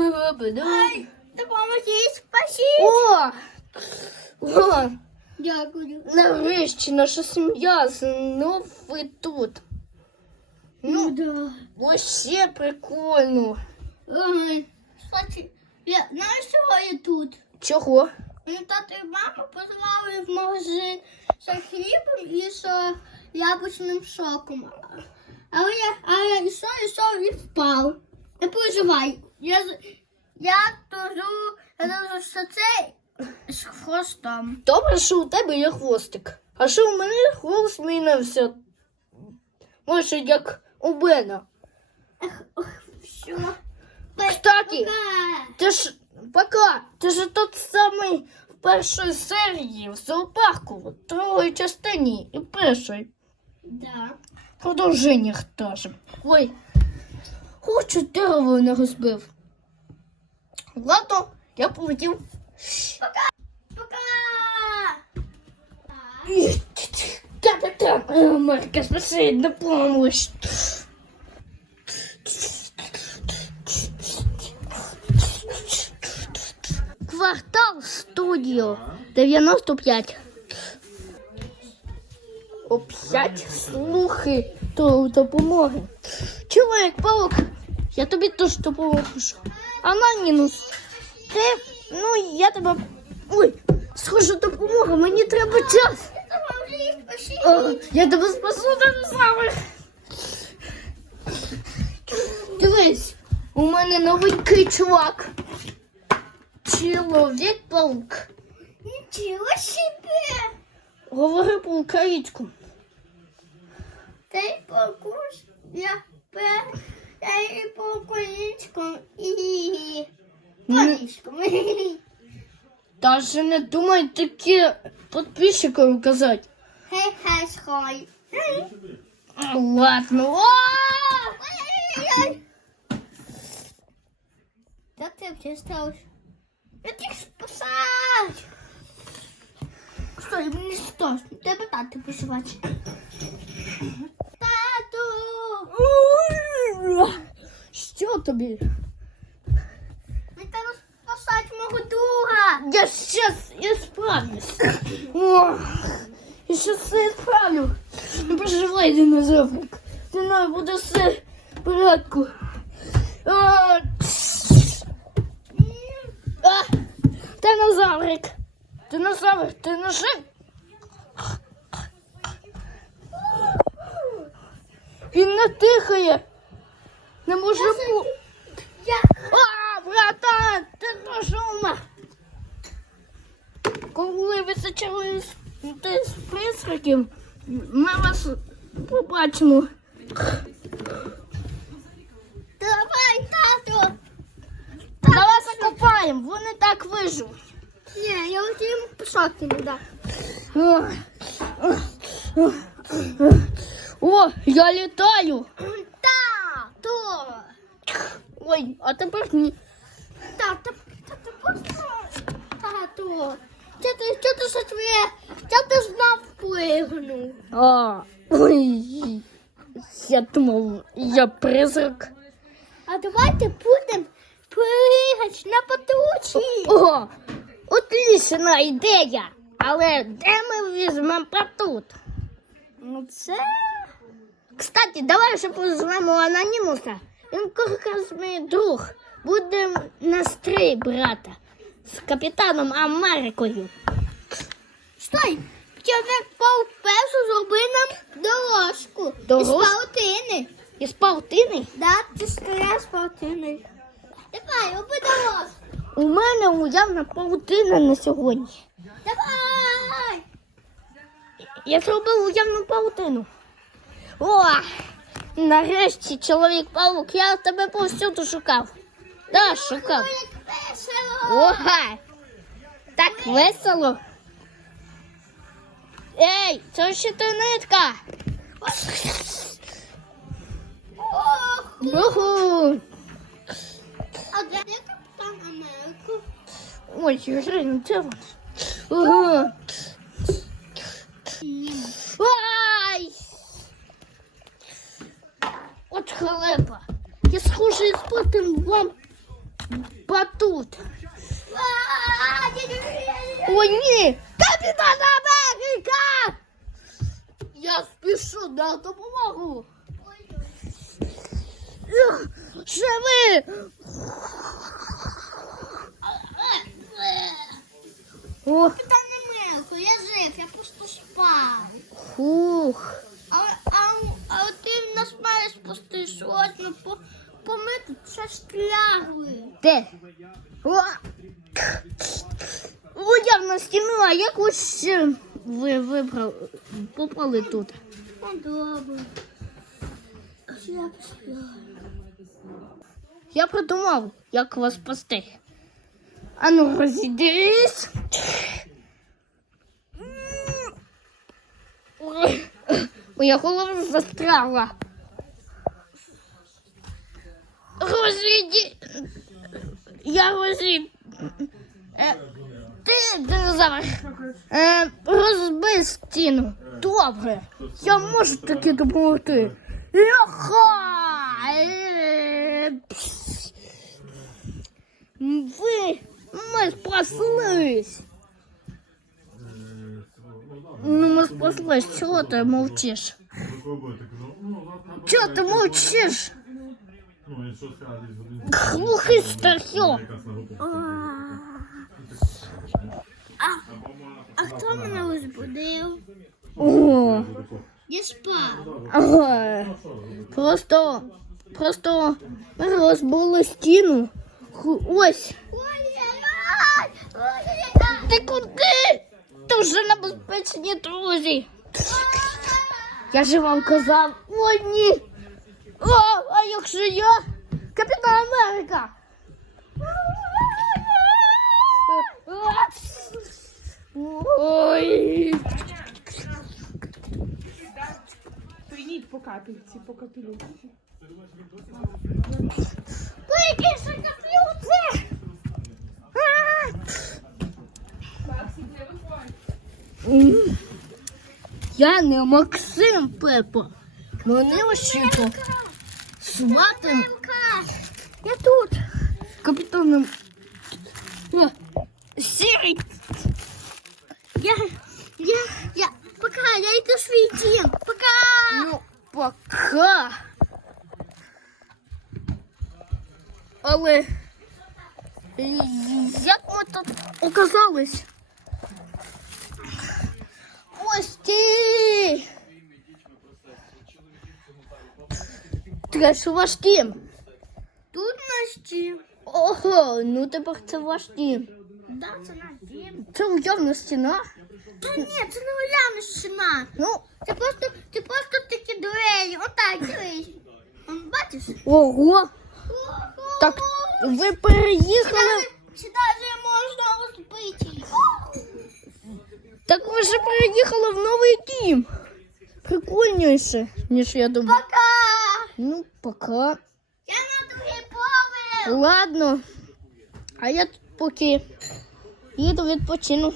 Ай, допоможіть, спасіть. О! О! Дякую. Нарешті наша сім'я знову тут. Ну, да. вообще прикольно. Ой, кстати, я, знаєш, чого я тут? Чого? Мені тато і мама позвали в магазин за хлібом і з яблучним соком. Але я, але я йшов, йшов і впав. Не переживай. Я, я тужу, я тужу, що це з хвостом. Добре, що у тебе є хвостик. А що у мене хвост змінився? Може, як у Бена. Що? Кстати, Пока. ти ж пока, ти ж тот самий в першій серії в зоопарку, в другій частині і першій. Да. Продовженнях теж. Ой, хочу дерево не розбив. Ладно, я полетів. Пока. Та-та-та. Е, Марка, спаси, допомогш. Квартал студіо 95. Оп'ять слухи то допомоги. Чоловік паук, я тобі теж допоможу. Анонімус, ти, ну я тебе. Ой, схоже, допомога, мені треба час. О, я тебе спасу динозавр. Дивись, у мене новенький чувак. Чоловік паук. Нічого собі. Говори по-українську. Ти покус, я пе, я і по українському, і по англійському. Даже не думай такі підписчикам казати. Хей, хей, схой. Ладно. О! Ой-ой-ой. Як ти вже сталося? Я тих спасать. Стой, мені страшно. Тебе тато пошивати. Тату! Тобі? Мені треба спасати мого друга. Я сейчас я справлюсь. О, я сейчас все справлю. Не переживай, динозаврик. Зі мною буде все в порядку. Тс. а, динозаврик. Динозавр, ти не жив? Він не дихає. Не може бути. Я А, братан, ти пошума. Коли ви зачали з призраків, ми вас побачимо. давай, тату. Давай закопаємо, вони так виживуть. Ні, я їм пішок не дам. О, я літаю. Тату. Ой, а тепер ні. Тату, тату. Тату. Що ти, що ти що твоє? Що ти знов плигнув? А, ой, я думав, я призрак. А давайте будемо пригати на потучі. О, отлічна ідея. Але де ми візьмемо батут? Ну це... Кстати, давай ще позвемо анонімуса. Він якраз мій друг. Будемо нас три брата з капітаном Америкою. Стой! Чоловік паук першу зроби нам дорожку. Дорожку? Із паутини. Із паутини. Да, ти скоріше з паутини. Давай, роби дорожку. У мене уявна паутина на сьогодні. Давай! Я зробив уявну паутину. О! Нарешті чоловік паук, я тебе повсюду шукав. Да, шукав. Ой, як весело! Ога! Так весело. Ей, це ще ти нитка. Ох! Уху. А де де капітан Америку? Ой, Жень, це вона. Ага. Ні. Ай! От халепа. Я схожий з потім вам тут. А, О, ні! Капітан Америка! Я спішу на допомогу. Живи! Ох, Капітан Америка, я жив, я просто спав. фух. А, а, а ти нас маєш спустиш ось ну, помити це шклягли. Де? О! О, на стіну, а як ви ви вибрали, попали тут? Ну, добре. Я. Я придумав, як вас спасти. Ану, розійдись. Ой, Моя голова застряла. Розійді. Я розій. Е, ти, динозавр, е, розбий стіну. Добре. Я можу таки допомогти. Йоха! Е, пс. Ви, ми спаслись. Ну, ми спаслись. Чого ти мовчиш? Чого ти мовчиш? Ну, стархьо. якраз на групу. А хто мене розбудив? О, Я спав. ага. Просто, просто ми розбили стіну. Ху- Ось. Ти куди? Ти вже на безпечні друзі. Я же вам казав. О, ні. О, а якщо я Капітан Америка? Ой. Прийміть по капельці, по капелюці. Який? А! М. Я не Максим Пепа. Мене ощупав. Сватим. Я тут. Капітаном. О, Сірий. Я, я, я, пока, я йду в свій дім, пока. Ну, пока. Але як ми тут оказались? Ось ти! Треш ваш дім. Тут наш дім. Ого, ну тепер це ваш дім. Да, це наш дім. Це явно стіна. Та ні, це не уявна стіна. Ну, Це просто, це просто такі двері. Отак, дивись. Он, бачиш? ого. Так, ви переїхали. Сюди вже можна розбити. Так ви ж переїхали в новий дім. Прикольніше, ніж я думав. Пока. Ну, пока. Я на другий поверх. Ладно. А я тут поки їду відпочину.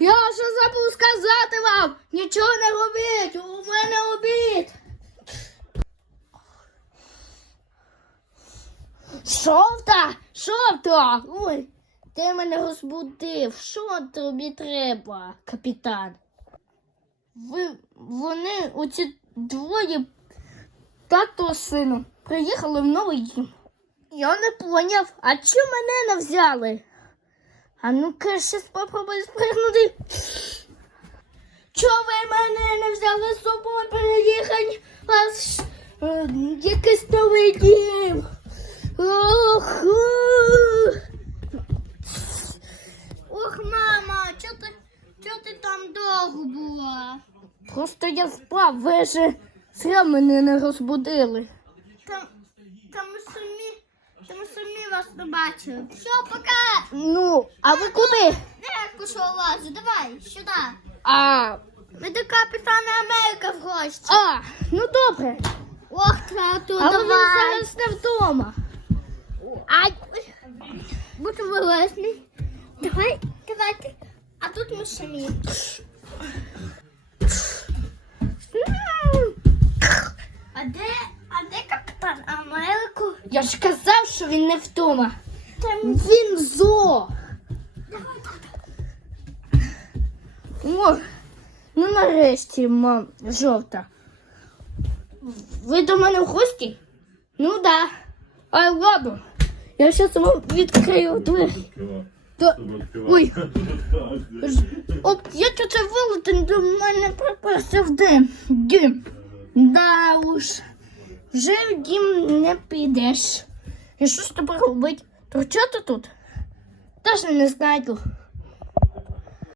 Я ще забув сказати вам, нічого не робіть, у мене обід. Шовта, шовта. Ой, ти мене розбудив. Що тобі треба, капітан? Ви, вони, оці двоє тато з сином приїхали в новий дім. Я не поняв, а чому мене не взяли? А ну-ка спробуй спригнути. Чого ви мене не взяли з собою переїхати? Вас якийсь новий дім. Ох, ух. Ох, мама, чого ти, чого ти там довго була? Просто я спав, ви ж зря мене не розбудили. Там, там ми самі, там самі вас не бачили. Все, пока. Ну, а ви куди? Не, пішов лазу, давай, сюди. А, Ми до капітана Америка в гості. а, ну добре. Ох, тату, Але він давай. зараз не вдома. Ай, будь вилезний. Давай, давайте. А тут ми самі. А де, а де капітан Я ж казав, що він не вдома. Він зо. О, ну нарешті, мам, жовта. Ви до мене в гості? Ну да. А ладно. Я зараз вам відкрию двері. Відкривай. Ой. От я тут це вилетим, до мене пропався в дим. Дим, Да уж. Вже в дім не підеш. І що з тобою робити? То чого ти тут? Теж не знаю.